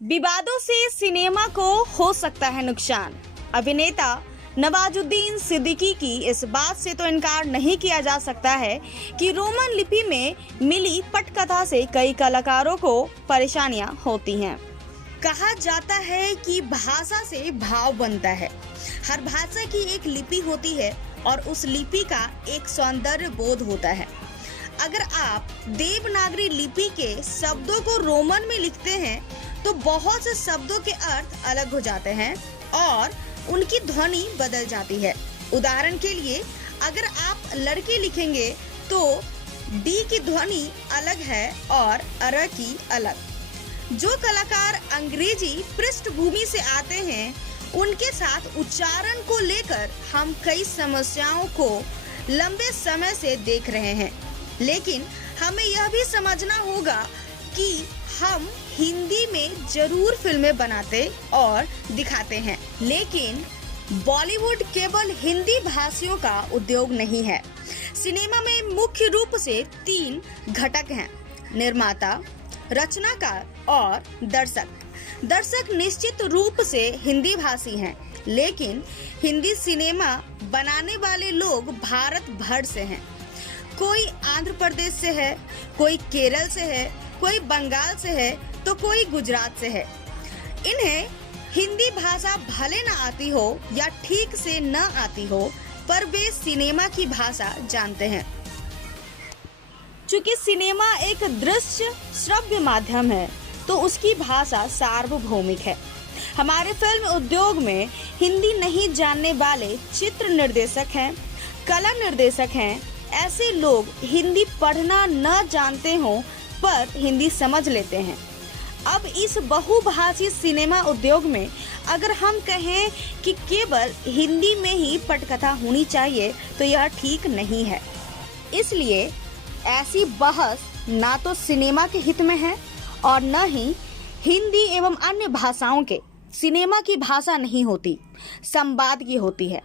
विवादों से सिनेमा को हो सकता है नुकसान। अभिनेता नवाजुद्दीन सिद्दीकी की इस बात से तो इनकार नहीं किया जा सकता है कि रोमन लिपि में मिली पटकथा से कई कलाकारों को परेशानियां होती हैं। कहा जाता है कि भाषा से भाव बनता है। हर भाषा की एक लिपि होती है और उस लिपि का एक सौंदर्य बोध होता है। अगर आप देवनागरी लिपि के शब्दों को रोमन में लिखते हैं तो बहुत से शब्दों के अर्थ अलग हो जाते हैं और उनकी ध्वनि बदल जाती है। उदाहरण के लिए, अगर आप लड़के लिखेंगे तो डी की ध्वनि अलग है और अर की अलग। जो कलाकार अंग्रेजी पृष्ठभूमि से आते हैं उनके साथ उच्चारण को लेकर हम कई समस्याओं को लंबे समय से देख रहे हैं, लेकिन हमें यह भी समझना होगा कि हम हिंदी में जरूर फिल्में बनाते और दिखाते हैं, लेकिन बॉलीवुड केवल हिंदी भाषियों का उद्योग नहीं है। सिनेमा में मुख्य रूप से 3 घटक हैं: निर्माता, रचनाकार और दर्शक। दर्शक निश्चित रूप से हिंदी भाषी हैं, लेकिन हिंदी सिनेमा बनाने वाले लोग भारत भर से हैं। कोई आंध्र प्रदेश से है, कोई केरल से है, कोई बंगाल से है तो कोई गुजरात से है। इन्हें हिंदी भाषा भले न आती हो या ठीक से न आती हो, पर वे सिनेमा की भाषा जानते हैं। चूंकि सिनेमा एक दृश्य श्रव्य माध्यम है तो उसकी भाषा सार्वभौमिक है। हमारे फिल्म उद्योग में हिंदी नहीं जानने वाले चित्र निर्देशक हैं, कला निर्देशक हैं। ऐसे लोग हिंदी पढ़ना न जानते हों पर हिंदी समझ लेते हैं। अब इस बहुभाषी सिनेमा उद्योग में अगर हम कहें कि केवल हिंदी में ही पटकथा होनी चाहिए तो यह ठीक नहीं है। इसलिए ऐसी बहस ना तो सिनेमा के हित में है और न ही हिंदी एवं अन्य भाषाओं के। सिनेमा की भाषा नहीं होती, संवाद की होती है।